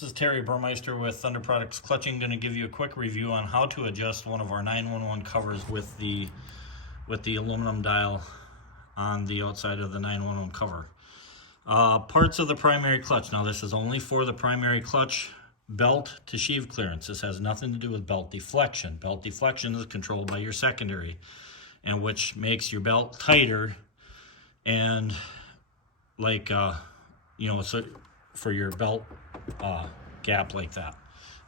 This is Terry Burmeister with Thunder Products Clutching. Going to give you a quick review on how to adjust one of our 911 covers with the aluminum dial on the outside of the 911 cover. Parts of the primary clutch. Now this is only for the primary clutch belt to sheave clearance. This has nothing to do with belt deflection. Belt deflection is controlled by your secondary, and which makes your belt tighter and so for your belt gap like that.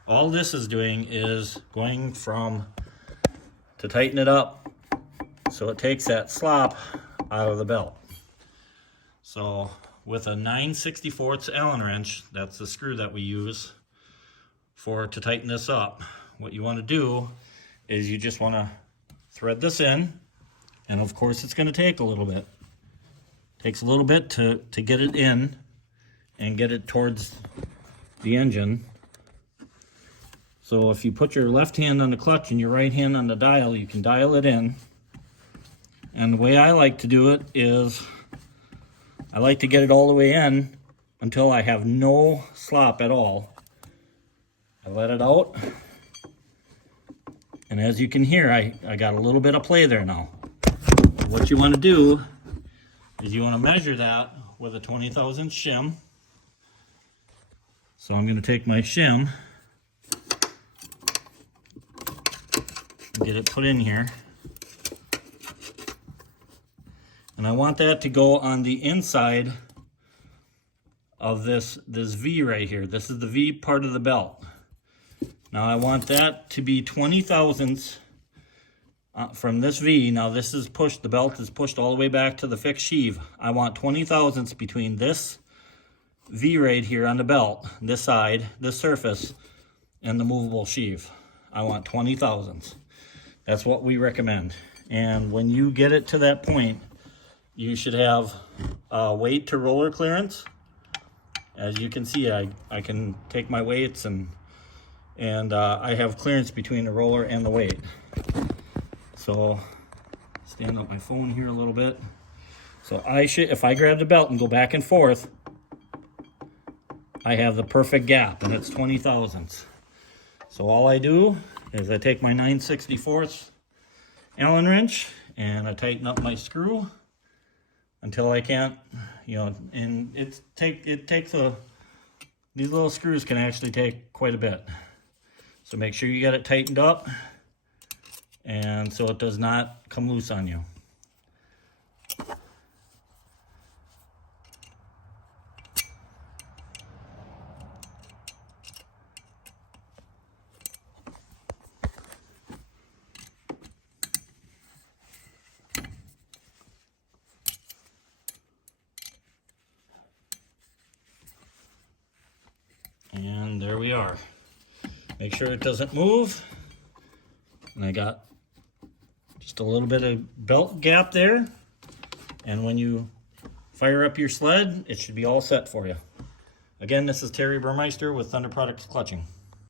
All this is doing is going to tighten it up so it takes that slop out of the belt. So with a 9/64 Allen wrench, that's the screw that we use to tighten this up, what you want to do is you just want to thread this in, and of course it's going to take a little bit. Takes a little bit to get it in and get it towards the engine. So if you put your left hand on the clutch and your right hand on the dial, you can dial it in. And the way I like to do it is I like to get it all the way in until I have no slop at all. I let it out, and as you can hear, I got a little bit of play there now. What you want to do is you want to measure that with a 20,000 shim. So I'm going to take my shim and get it put in here. And I want that to go on the inside of this V right here. This is the V part of the belt. Now I want that to be 20 thousandths from this V. Now this is pushed, the belt is pushed all the way back to the fixed sheave. I want 20 thousandths between this V right here on the belt, this side, this surface, and the movable sheave. I want 20 thousandths. That's what we recommend. And when you get it to that point, you should have weight to roller clearance. As you can see, I can take my weights and I have clearance between the roller and the weight. So stand up my phone here a little bit. So if I grab the belt and go back and forth, I have the perfect gap, and it's 20 thousandths. So all I do is I take my 9/64 Allen wrench and I tighten up my screw until I can't, and these little screws can actually take quite a bit. So make sure you get it tightened up, and so it does not come loose on you. And there we are. Make sure it doesn't move. And I got just a little bit of belt gap there. And when you fire up your sled, it should be all set for you. Again, this is Terry Burmeister with Thunder Products Clutching.